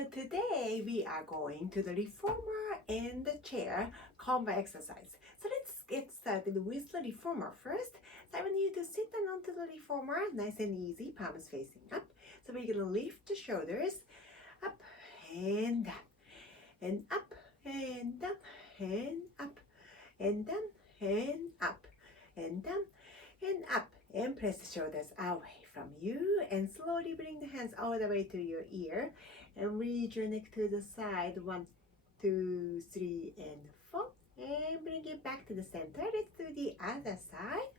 So today we are going to the reformer and the chair combo exercise. So let's get started with the reformer first. So I want you to sit down onto the reformer, nice and easy, palms facing up. So we're gonna lift the shoulders up and down, and up and down, and up and down, and up and down and up, and press the shoulders away from you, and slowly bring the hands all the way to your ear, and reach your neck to the side. 1, 2, 3, and 4, and bring it back to the center. Let's do the other side,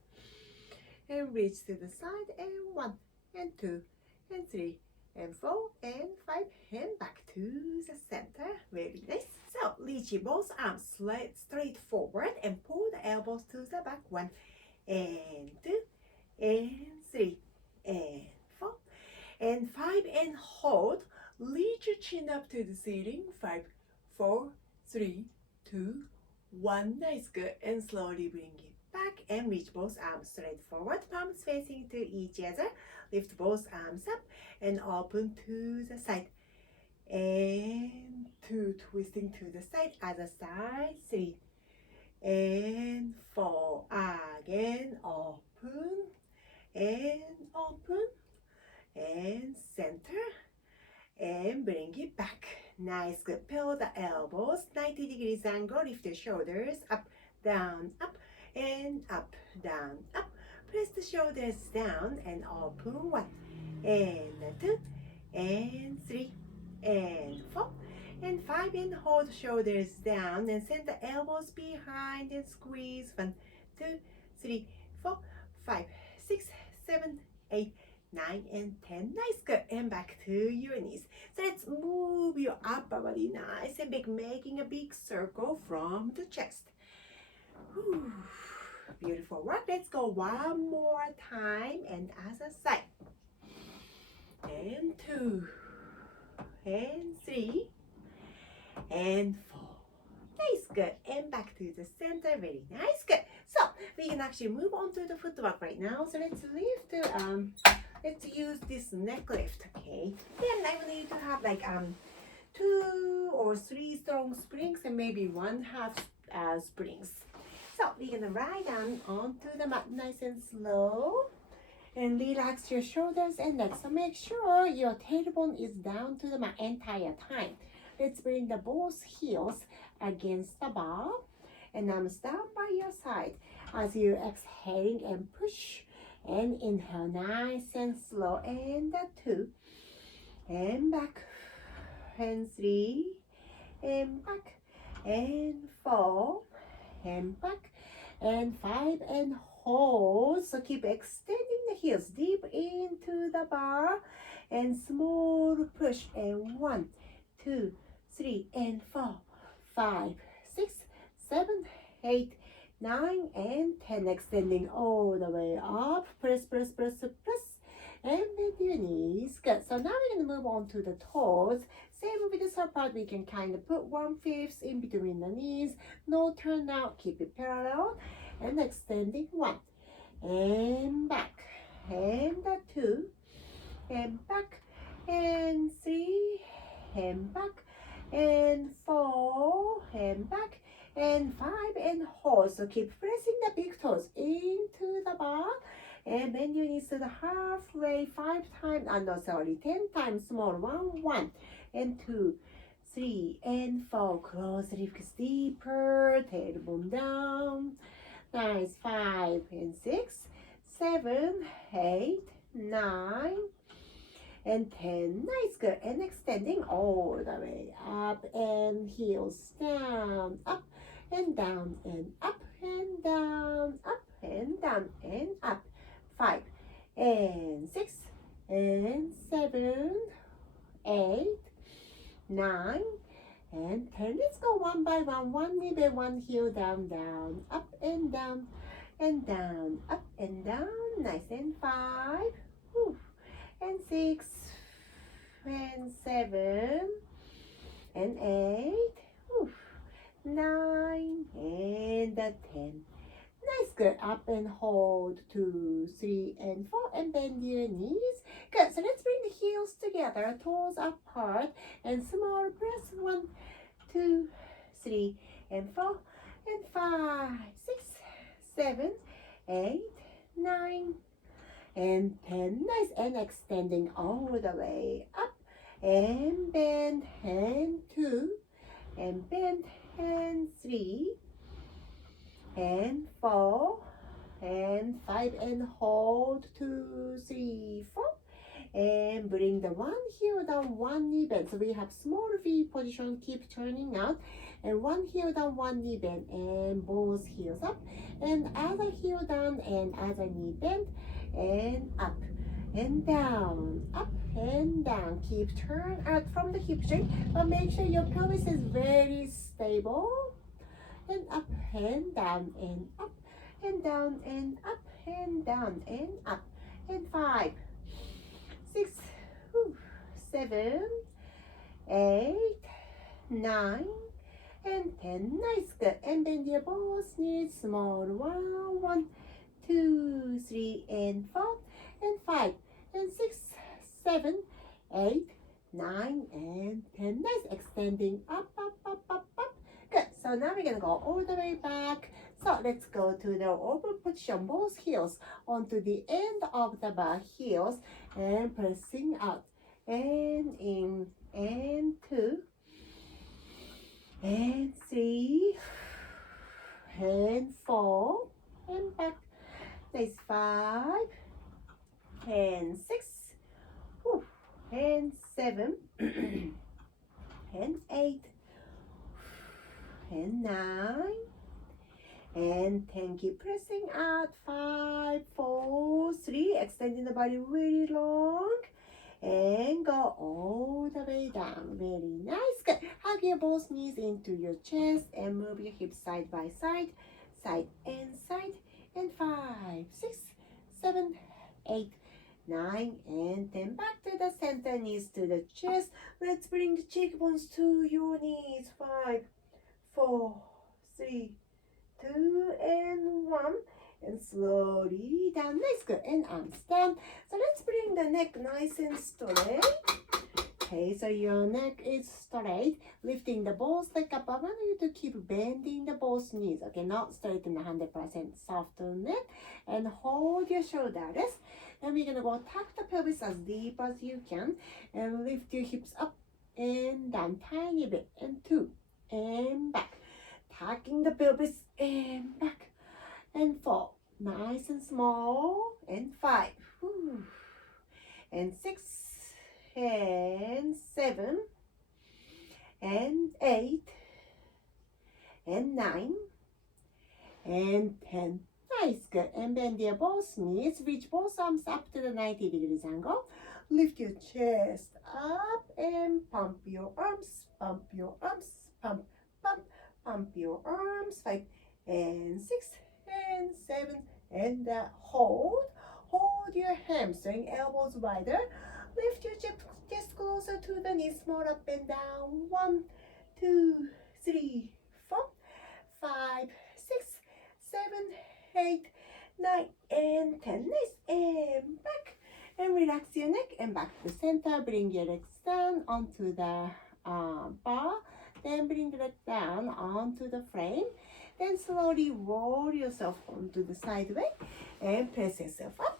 and reach to the side, and 1 and 2 and 3 and 4 and 5, and back to the center. Very nice. So reach both arms straight forward and pull the elbows to the back. 1 and 2 and 3 and 4 and 5, and hold. Reach your chin up to the ceiling. 5, 4, 3, 2, 1. Nice, good. And slowly bring it back and reach both arms straight forward, palms facing to each other. Lift both arms up and open to the side, and 2, twisting to the side, other side. 3 and 4, again, open and open and center, and bring it back. Nice, good. Peel the elbows, 90 degrees angle. Lift the shoulders up, down, up, and up, down, up. Press the shoulders down and open. 1 and 2 and 3 and 4 and 5, and hold shoulders down and send the elbows behind and squeeze. 1, 2, 3, 4, 5, 6, 7, 8, 9, and 10. Nice, good. And back to your knees. So let's move your upper body nice and big, making a big circle from the chest. Whew. Beautiful work. Let's go one more time, and other side. And 2 and 3 and 4. Nice, good. And back to the center. Very nice, good. So we can actually move on to the footwork right now. So let's let's use this neck lift. Okay, then I will need to have like 2 or 3 strong springs and maybe 1/2 springs. So we're gonna lie down onto the mat nice and slow, and relax your shoulders and legs. So make sure your tailbone is down to the mat entire time. Let's bring the both heels against the bar, and arms down by your side as you're exhaling, and push and inhale nice and slow, and 2 and back and 3 and back and 4 and back and 5, and hold. So keep extending the heels deep into the bar, and small push, and 1, 2, 3 and 4, 5, 6, 7, 8, 9, and 10. Extending all the way up. Press, press, press, press, and bend your knees. Good. So now we're going to move on to the toes. Same with this part, we can kind of put 1/5 in between the knees. No turn out, keep it parallel, and extending. 1 and back, and 2 and back, and 3 and back, and 4 and back, and 5, and hold. So keep pressing the big toes into the bar, and bend your knees to the halfway. 5 times, no, sorry, 10 times more. 1 and 2, 3 and 4. Close ribs deeper, tailbone down. Nice. 5 and 6, 7, 8, 9, and 10. Nice, good. And extending all the way up, and heels down, up and down, and up and down, up and down, and up. 5 and 6 and 7, 8, 9, and 10. Let's go one by one. 1 knee bend, 1 heel, down, down, up and down, and down, up and down. Nice. And 5, whew, and 6, and 7, and 8, whew, 9, and 10. Nice, good. Up and hold, 2, 3, and 4, and bend your knees. Good, so let's bring the heels together, toes apart, and small press, 1, 2, 3, and 4, and 5, 6, 7, 8, 9, and 10. Nice, and extending all the way up, and bend, and 2, and bend, and 3, and 4, and 5, and hold, 2, 3, 4, and bring the one heel down, one knee bend. So we have small V position, keep turning out, and one heel down, one knee bend, and both heels up, and other heel down, and other knee bend, and up and down, up and down. Keep turn out from the hip joint, but make sure your pelvis is very stable, and up and down, and up and down, and up and down, and up, and 5, 6, 7, 8, 9, and 10. Nice, good. And bend your both knees, small 1, 1, 2, 3, and 4, and 5, and 6, 7, 8, 9, and 10. Nice, extending up, up, up, up, up. Good. So now we're gonna go all the way back. So let's go to the open position, both heels onto the end of the bar, heels, and pressing out, and in, and 2, and 3, and 4, and back. Nice, 5, and 6, and 7, and 8, and 9, and 10. Keep pressing out, 5, 4, 3, extending the body really long, and go all the way down. Very nice, good. Hug your both knees into your chest, and move your hips side by side, side and side, and 5, 6, 7, 8, 9, and 10. Back to the center, knees to the chest. Let's bring the cheekbones to your knees. 5, 4, 3, 2, and 1, and slowly down. Nice, good. And arms down. So let's bring the neck nice and straight. Okay, so your neck is straight, lifting the both leg up. I want you to keep bending the both knees. Okay, not straighten 100%, soften it, and hold your shoulders. And we're gonna go tuck the pelvis as deep as you can, and lift your hips up and down, tiny bit, and 2, and back. Tucking the pelvis and back, and 4, nice and small, and 5, and 6, and 7, and 8, and 9, and 10. Nice, good. And bend your both knees, reach both arms up to the 90 degrees angle. Lift your chest up and pump your arms, pump your arms, pump, pump, pump your arms. 5, and 6, and 7, and hold your hamstring, elbows wider. Lift your chest closer to the knees, more up and down. 1, 2, 3, 4, 5, 6, 7, 8, 9, and 10. Nice, and back, and relax your neck, and back to the center. Bring your legs down onto the bar, then bring the legs down onto the frame, then slowly roll yourself onto the side way, and press yourself up.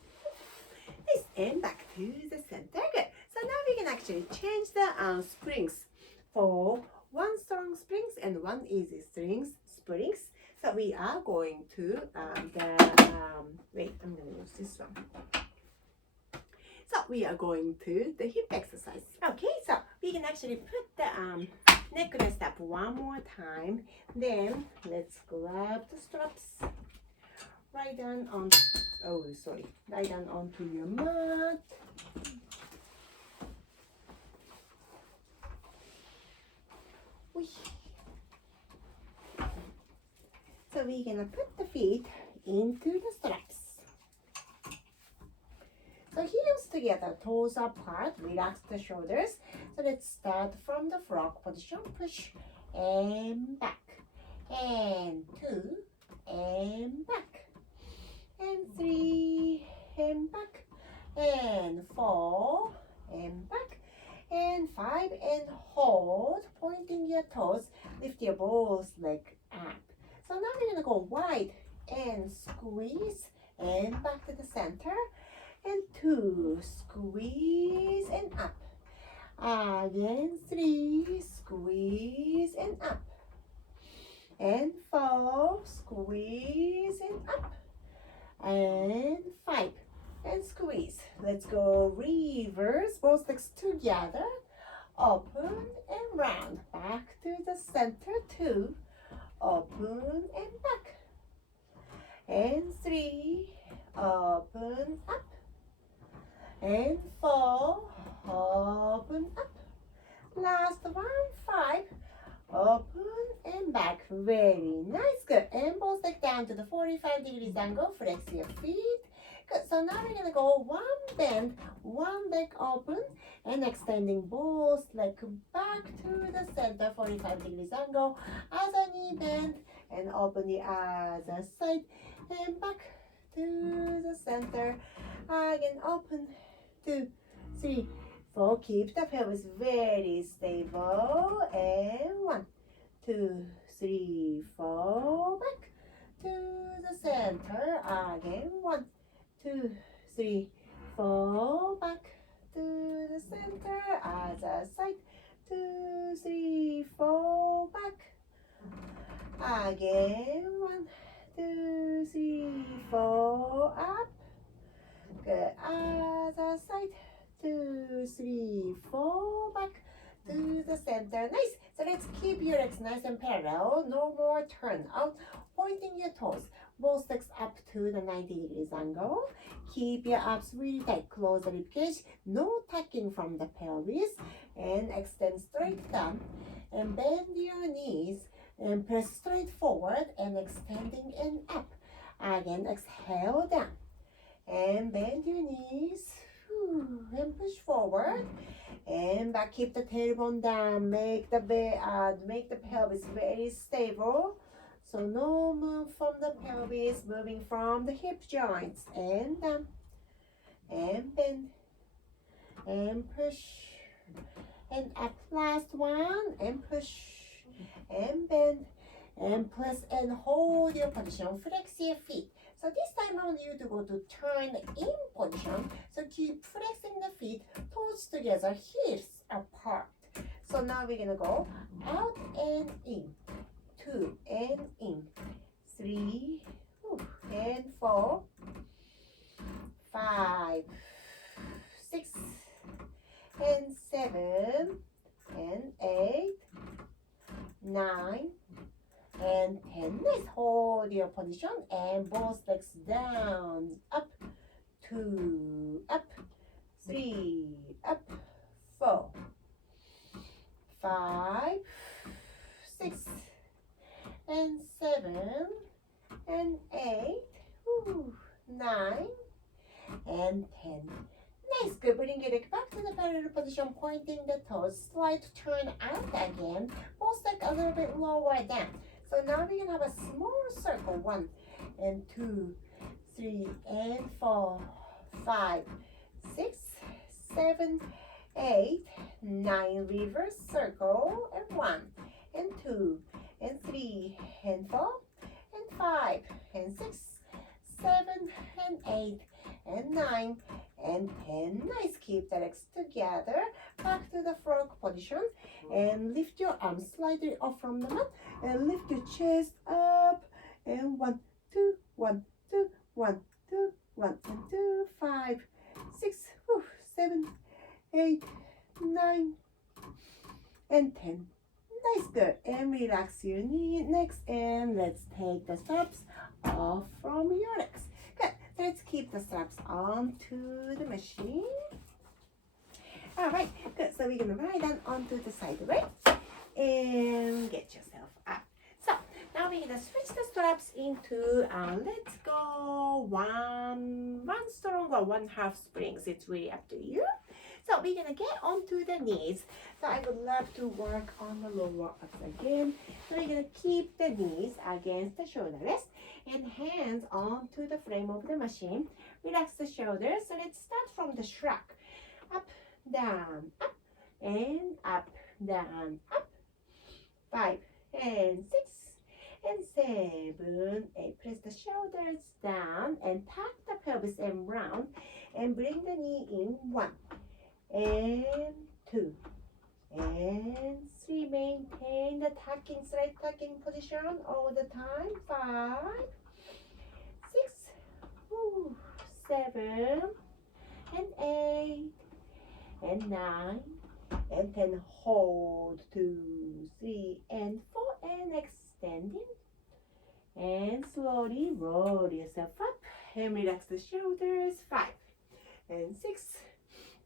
Nice, and back to the center. Good. So now we can actually change the springs for 1 strong springs and 1 easy springs. So we are going to wait, I'm going to use this one. So we are going to the hip exercise. Okay, so we can actually put the neck rest up one more time. Then let's grab the straps. Lie down on, lie down onto your mat. So we're gonna put the feet into the straps. So heels together, toes apart, relax the shoulders. So let's start from the frog position, push and back, and 2, and back. And 3 and back. And 4 and back. And 5 and hold, pointing your toes. Lift your both leg up. So now we're gonna go wide and squeeze and back to the center. And 2, squeeze and up. Again, 3, squeeze and up. And 4, squeeze and up. And 5, and squeeze. Let's go reverse, both legs together. Open and round. Back to the center, 2. Open and back. And 3, open up. And 4, open up. Last one, 5, open and back. Very nice, good. And both legs down to the 45 degrees angle. Flex your feet. Good. So now we're gonna go one bend, one leg open, and extending both legs back to the center, 45 degrees angle. Other knee bend and open the other side and back to the center. Again, open. 2, 3, 4. Keep the pelvis very stable. And 1, 2, 3, 4. Back to the center. Again, 1, 2, 3, 4. Back to the center. Other side. 2, 3, 4. Back. Again, 1, 2, 3, 4. Up. Good. Other side. 2, 3, 4. Back to the center. Nice. So let's keep your legs nice and parallel. No more turn out. Pointing your toes. Both legs up to the 90 degrees angle. Keep your abs really tight. Close the ribcage. No tucking from the pelvis. And extend straight down. And bend your knees. And press straight forward. And extending and up. Again, exhale down. And bend your knees. And push forward. And back. Keep the tailbone down. Make the pelvis very stable. So no move from the pelvis, moving from the hip joints. And down. And bend. And push. And up. Last one. And push. And bend. And press and hold your position. Flex your feet. So this time I want you to go to turn in position. So keep flexing the feet, toes together, heels apart. So now we're gonna go out and in. 2 and in. 3 and 4. 5, 6 and 7 and 8, 9 and 10. Nice. Hold your position and both legs down. Up. 2. Up. 3. Up. 4. 5. 6. And 7. And 8. 9. And 10. Nice. Good. Bring your leg back to the parallel position, pointing the toes. Slight turn out again. Both legs a little bit lower down. So now we're gonna have a small circle. 1 and 2, 3 and 4, 5, 6, 7, 8, 9. Reverse circle. And 1 and 2 and 3 and 4 and 5 and 6, 7 and 8 and 9 and 10. Nice. Keep the legs together. Back to the frog position and lift your arms slightly off from the mat and lift your chest up. And 1, 2, 1, 2, 1, 2, 1 and 2, 5, 6, 7, 8, 9 and 10. Nice. Good. And relax your knee next, and let's take the straps off from your legs. Good. So let's keep the straps onto the machine. All right, good. So we're gonna lie down onto the side, right? And get yourself up. So now we're gonna switch the straps into let's go one strong or one half springs. It's really up to you. So we're gonna get onto the knees. So I would love to work on the lower abs again. So we're gonna keep the knees against the shoulder rest and hands onto the frame of the machine. Relax the shoulders. So let's start from the shrug. Up, down, up, and up, down, up. 5 and 6 and 7, 8. Press the shoulders down and tuck the pelvis and round and bring the knee in. 1 and 2 and 3. Maintain the tucking, slight tucking position all the time. 5, 6, 7 and 8 and 9 and 10. Hold. 2, 3 and 4 and extending. And slowly roll yourself up and relax the shoulders. 5 and 6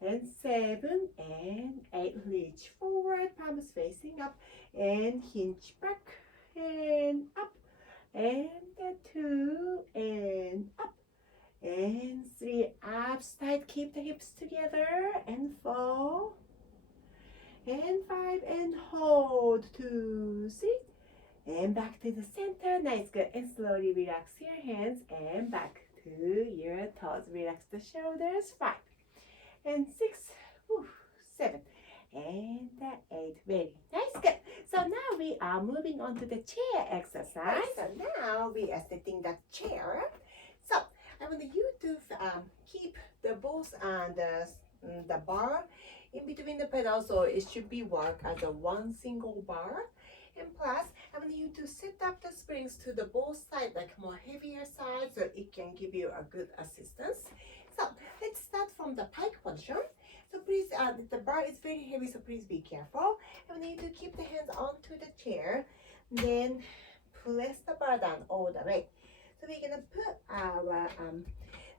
and 7 and 8. Reach forward, palms facing up and hinge back and up. And 2 and up. And 3. Abs tight. Keep the hips together. And 4 and 5 and hold. 2, 3. And back to the center. Nice, good. And slowly relax your hands and back to your toes. Relax the shoulders. 5 and 6, 7 and 8. Very nice, good. So now we are moving on to the chair exercise. So now we are setting the chair. So I want you to keep the both the bar in between the pedals, so it should be work as a one single bar. And plus, I want you to set up the springs to the both sides, like more heavier side, so it can give you a good assistance. So let's start from the pike position. So please, the bar is very heavy, so please be careful. I want you to keep the hands onto the chair, then press the bar down all the way. So we're gonna put our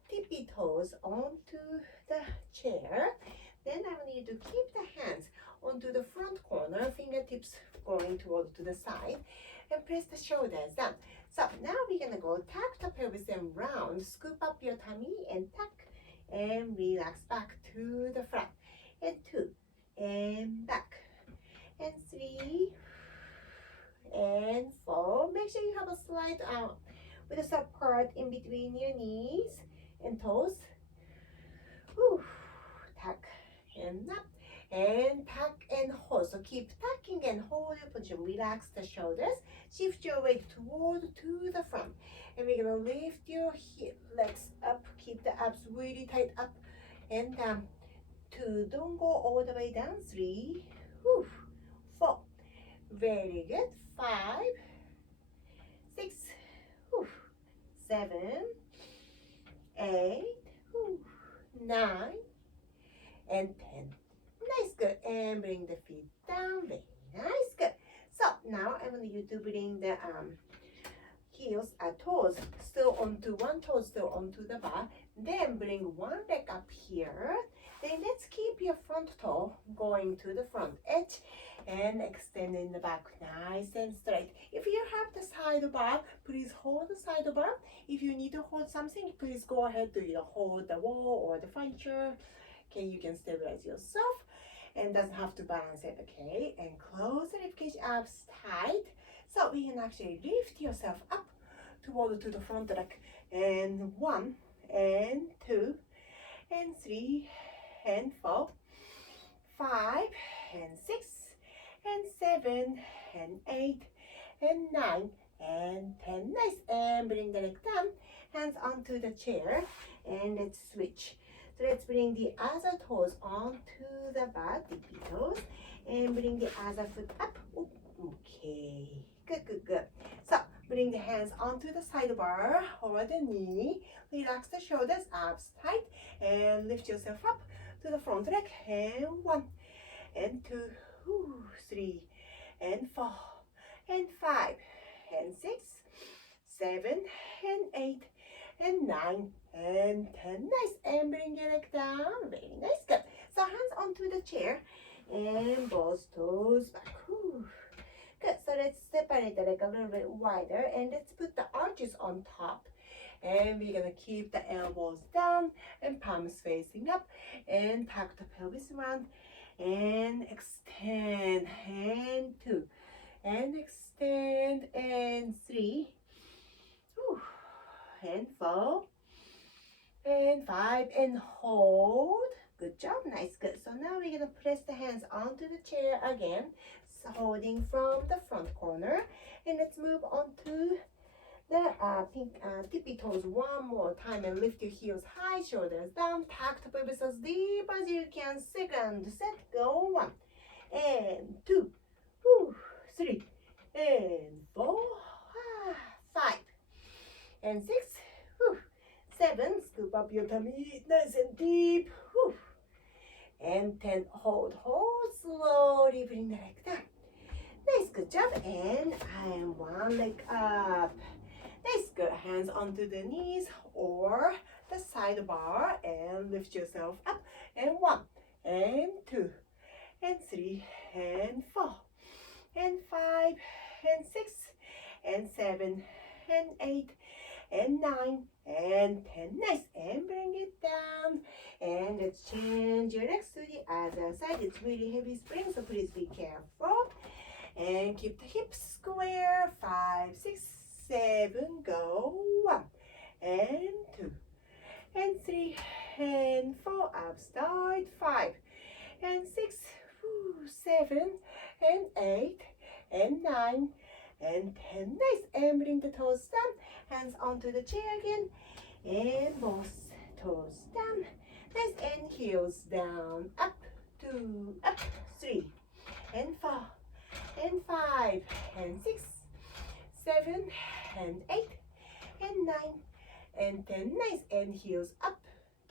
tippy toes onto the chair. Then I want you to keep the hands onto the front corner, fingertips going towards to the side, and press the shoulders down. So now we're gonna go tuck the pelvis and round, scoop up your tummy and tuck and relax back to the front. And 2 and back. And 3 and 4. Make sure you have a slight with a support in between your knees and toes. Tuck and up and tuck and hold. So keep tucking and hold your position. Relax the shoulders. Shift your weight toward to the front. And we're gonna lift your legs up. Keep the abs really tight up and down. 2. Don't go all the way down. 3, 4. Very good. 5, 6, 7, 8, 9 and 10. Nice, good. And bring the feet down. Very nice, good. So now I want you to bring the heels, toes still onto one toe, still onto the bar. Then bring one leg up here. Then let's keep your front toe going to the front edge and extending the back nice and straight. If you have the side bar, please hold the side bar. If you need to hold something, please go ahead to hold the wall or the furniture. Okay, you can stabilize yourself and doesn't have to balance it. Okay, and close the ribcage, abs tight. So we can actually lift yourself up toward to the front leg. And 1 and 2 and 3 and 4, 5 and 6 and 7 and 8 and 9 and 10. Nice. And bring the leg down, hands onto the chair, and let's switch. So let's bring the other toes onto the bar, tippy toes, and bring the other foot up. Okay, good. So bring the hands onto the side bar or the knee. Relax the shoulders, abs tight, and lift yourself up to the front leg. And 1 and 2, 3 and 4 and 5 and 6, 7 and 8 and 9 and 10. Nice. And bring your leg down. Very nice. Good. So hands onto the chair and both toes back. Good. So let's separate the leg a little bit wider and let's put the arches on top And we're gonna keep the elbows down and palms facing up, and tuck the pelvis around, and extend, and 2, and extend, and 3, whew, and 4, and 5, and hold. Good job, nice, good. So now we're gonna press the hands onto the chair again, so holding from the front corner, and let's move on to the tippy toes one more time, and lift your heels high, shoulders down, tuck the pelvis as deep as you can. Second set, go 1, and 2, 3, and 4, 5, and 6, 7. Scoop up your tummy nice and deep, and 10. Hold, slowly bring the leg down. Nice, good job. And one leg up. Nice, good. Hands onto the knees or the side bar, and lift yourself up. And 1, and 2, and 3, and 4, and 5, and 6, and 7, and 8, and 9, and 10. Nice. And bring it down. And let's change your legs to the other side. It's really heavy spring, so please be careful. And keep the hips square. 5, 6, 7. Go. 1, and 2, and 3, and 4. Up start. 5, and 6, 7, and 8, and 9, and 10. Nice. And bring the toes down. Hands onto the chair again. And both toes down. Nice. And heels down. Up, 2, up, 3, and 4, and 5, and 6, 7, and 8, and 9, and 10. Nice. And heels up,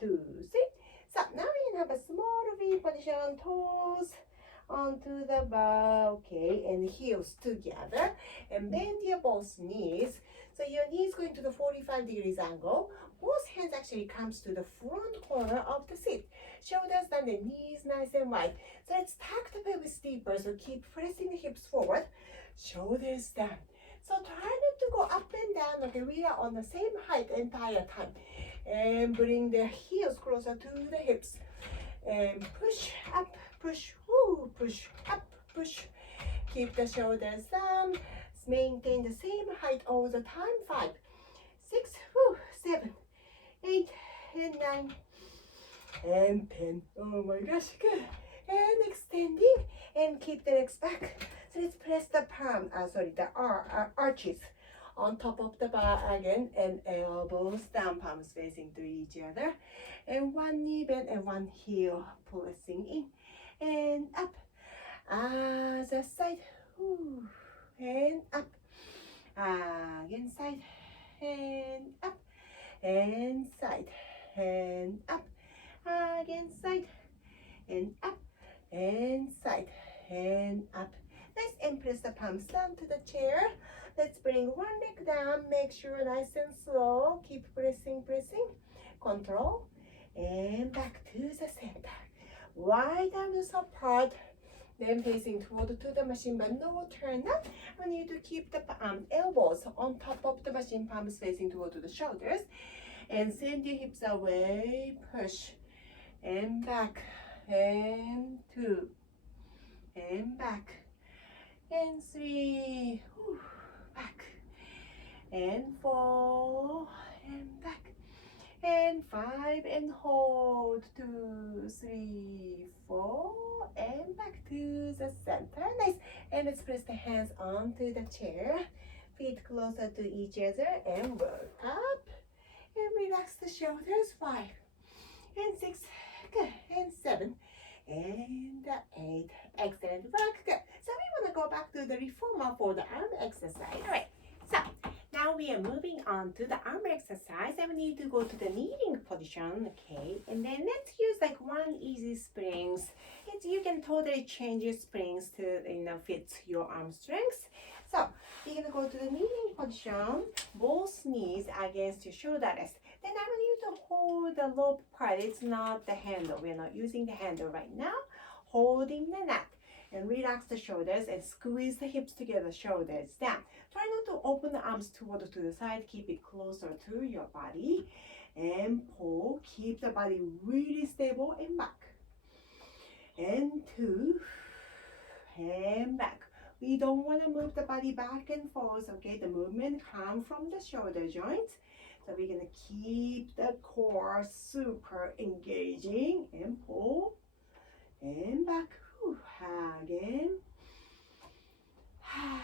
2, 3. So now we can have a small V position, toes onto the bar, okay, and heels together, and bend your both knees. So your knees going to the 45 degrees angle. Both hands actually comes to the front corner of the seat. Shoulders down, the knees nice and wide. So let's tuck the pelvis deeper. So keep pressing the hips forward, shoulders down. So try not to go up and down. Okay, we are on the same height entire time. And bring the heels closer to the hips. And push up, push, push up, push. Keep the shoulders down. Maintain the same height all the time. 5, 6, 7, 8, and 9, and 10. Oh my gosh, good. And extending, and keep the legs back. So let's press the the arches on top of the bar again, and elbows down, palms facing to each other, and one knee bend and one heel pressing in, and up, other side, and up, again side, and up, and side, and up, again side, and up, and side, and up. Nice. And press the palms down to the chair. Let's bring one leg down. Make sure nice and slow. Keep pressing, control, and back to the center. Wide arms apart, then facing toward to the machine, but no turn up. We need to keep the elbows on top of the machine, palms facing toward the shoulders, and send your hips away. Push, and back, and 2, and back, and 3, back, and 4, and back, and 5, and hold, 2, 3, 4, and back to the center. Nice. And let's press the hands onto the chair, feet closer to each other, and work up, and relax the shoulders. 5, and 6, good, and 7, and 8. Excellent work. Good. So we want to go back to the reformer for the arm exercise. All right. So now we are moving on to the arm exercise, and we need to go to the kneeling position. Okay. And then let's use like one easy springs. You can totally change your springs to fit your arm strength. So you're gonna go to the kneeling position, both knees against your shoulder rest. Then I want you to hold the rope part. It's not the handle. We're not using the handle right now. Holding the neck. And relax the shoulders and squeeze the hips together, shoulders down. Try not to open the arms toward to the side. Keep it closer to your body. And pull. Keep the body really stable and back. And 2. And back. We don't want to move the body back and forth, okay? The movement comes from the shoulder joints. So we're going to keep the core super engaging and pull and back. Again.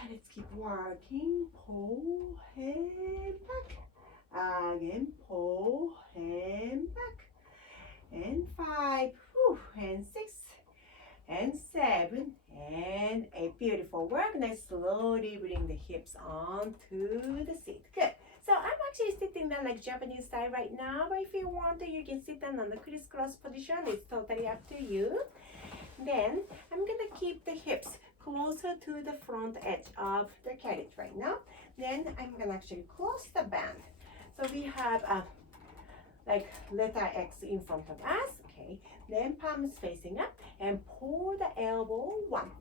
Let's keep working. Pull and back. Again, pull and back. And 5, and 6, and 7, and 8. Beautiful work. Now slowly bring the hips onto the seat. Good. So I'm actually sitting down like Japanese style right now, but if you want to, you can sit down on the crisscross position. It's totally up to you. Then I'm gonna keep the hips closer to the front edge of the carriage right now. Then I'm gonna actually close the band. So we have a like letter X in front of us. Okay. Then palms facing up and pull the elbow 1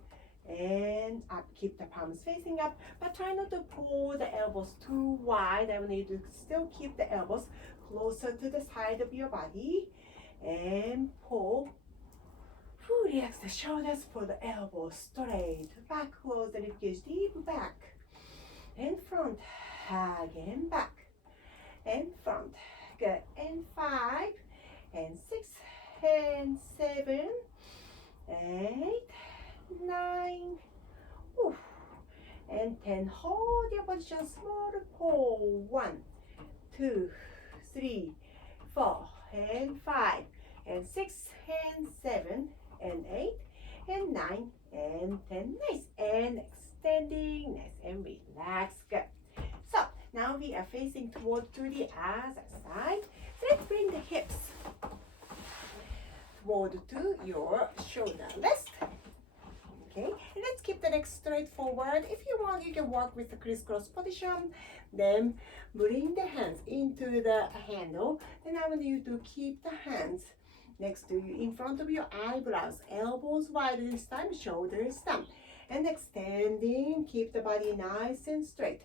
and up. Keep the palms facing up, but try not to pull the elbows too wide. I want you to still keep the elbows closer to the side of your body and pull. Relax the shoulders, pull the elbows straight back, close the ribcage deep back and front, again back and front. Good. And 5 and 6 and 7, 8, 9, and 10. Hold your position, small pull. 1, 2, 3, 4, and 5, and 6, and 7, and 8, and 9, and 10. Nice. And extending, nice and relax. Good. So now we are facing toward to the other side. So let's bring the hips toward to your shoulder rest. Okay, and let's keep the legs straight forward. If you want, you can work with the crisscross position. Then bring the hands into the handle. Then I want you to keep the hands next to you in front of your eyebrows. Elbows wide this time, shoulders down. And extending, keep the body nice and straight.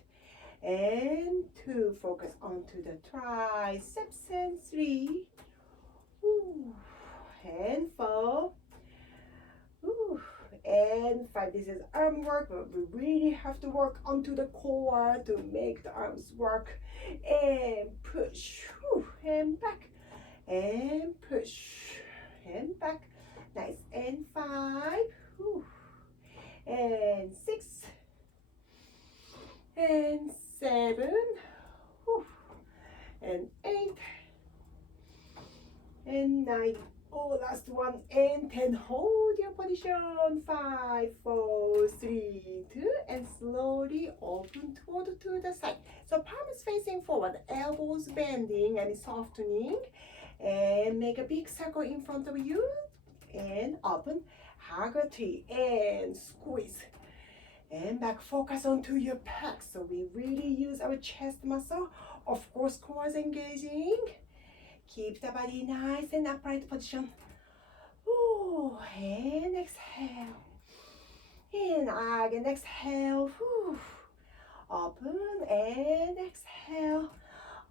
And 2, focus onto the triceps. And 3, and 4, and 5. This is arm work, but we really have to work onto the core to make the arms work. And push, and back, and push, and back. Nice. And 5, and 6, and 7, and 8, and 9. Last one, and 10. Hold your position. 5, 4, 3, 2, and slowly open toward to the side. So palms facing forward, elbows bending and softening, and make a big circle in front of you, and open. Hug a tree and squeeze. And back, focus onto your pecs. So we really use our chest muscle. Of course, core is engaging. Keep the body nice and upright position. And exhale. And again, exhale. Open and exhale.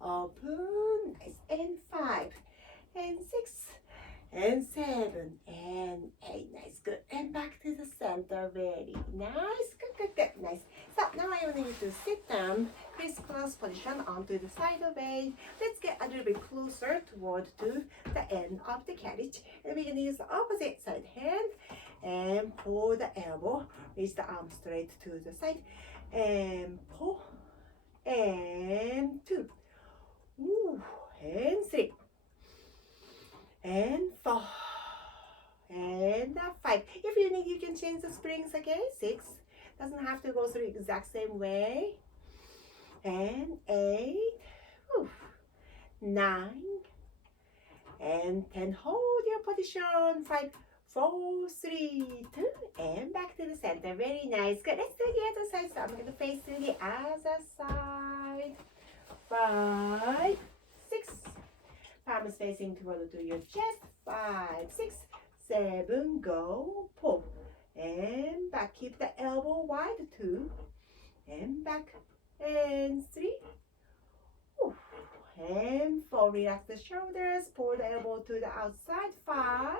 Open. Nice. And 5 and 6 and 7 and 8. Nice. Good. And back to the center. Very nice. Good. Nice. So now I want you to sit down, crisscross position onto the side of it. Let's get a little bit closer toward to the end of the carriage. And we're going to use the opposite side hand and pull the elbow. Reach the arm straight to the side and pull. And 2. And 3. And 4. And 5. If you need, you can change the springs, okay? 6. Doesn't have to go through the exact same way. And 8. 9. And 10. Hold your position. 5, 4, 3, 2. And back to the center. Very nice. Good. Let's do the other side. So I'm going to face to the other side. 5, 6. Palms facing toward to your chest. 5, 6, 7. Go. Pull. and back. Keep the elbow wide, 2, and back, and 3, and 4. Relax the shoulders, pull the elbow to the outside, 5,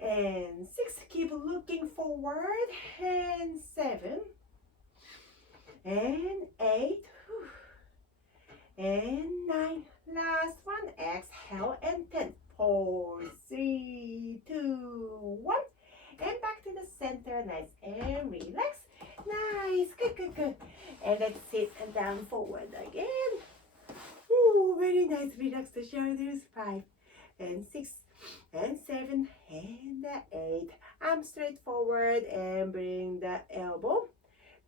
and 6. Keep looking forward, and 7, and 8, and 9. Last one. Exhale, and 10. 4, 3, 2, 1. And back to the center. Nice and relax. Nice. Good, good, good. And let's sit and down forward again. Ooh, very nice. Relax the shoulders. 5, and 6, and 7, and 8. Arms straight forward and bring the elbow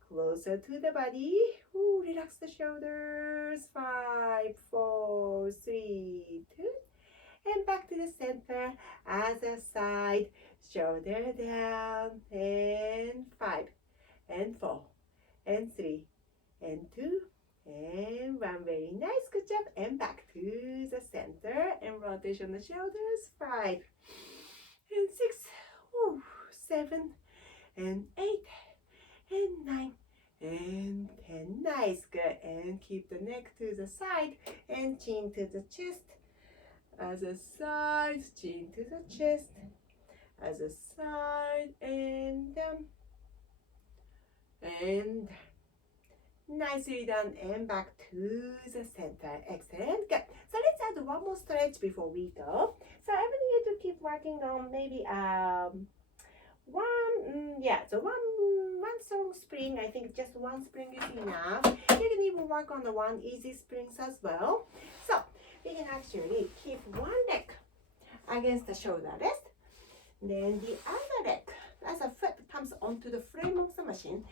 closer to the body. Ooh, relax the shoulders. 5, 4, 3, 2. And back to the center. Other side. Shoulder down. And 5, and 4, and 3, and 2, and 1. Very nice. Good job. And back to the center. And rotation the shoulders. 5, and 6, 7, and 8, and 9, and 10. Nice. Good. And keep the neck to the side and chin to the chest. As a side, chin to the chest. As a side, and down. And nicely done. And back to the center. Excellent. Good. So let's add one more stretch before we go. So I want you to keep working on maybe one strong spring. I think just one spring is enough. You can even work on the one easy springs as well. So we can actually keep one leg against the shoulder rest. Then the other leg as a foot comes onto the frame of the machine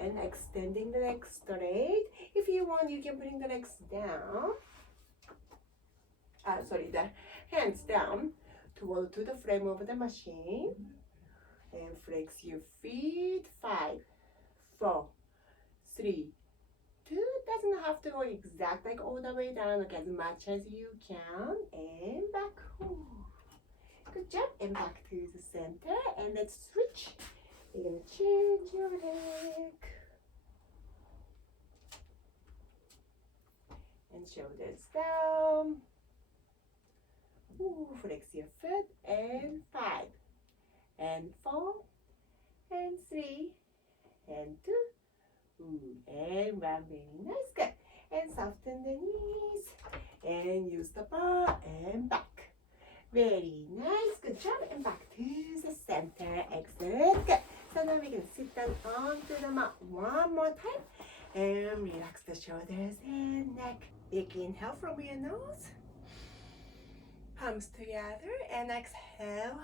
and extending the leg straight. If you want, you can bring the legs down. The hands down to the frame of the machine. And flex your feet. 5, 4, 3, 2. Doesn't have to go exact like all the way down. Look as much as you can. And back. Ooh. Good job. And back to the center. And let's switch. You're going to change your leg. And shoulders down. Ooh, flex your foot. And 5, and 4, and 3, and 2, and 1. Very nice. Good. And soften the knees and use the bar and back. Very nice. Good job. And back to the center. Excellent. Good. So now we can sit down onto the mat one more time and relax the shoulders and neck. Big inhale from your nose. Palms together and exhale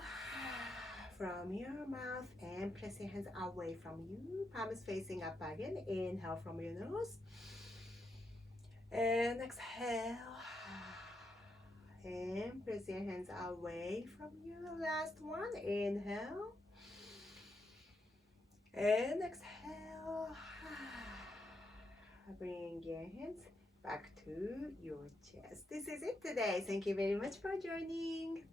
from your mouth and press your hands away from you. Palms facing up again. Inhale from your nose and exhale and press your hands away from you. Last one. Inhale and exhale. Bring your hands back to your chest. This is it today. Thank you very much for joining.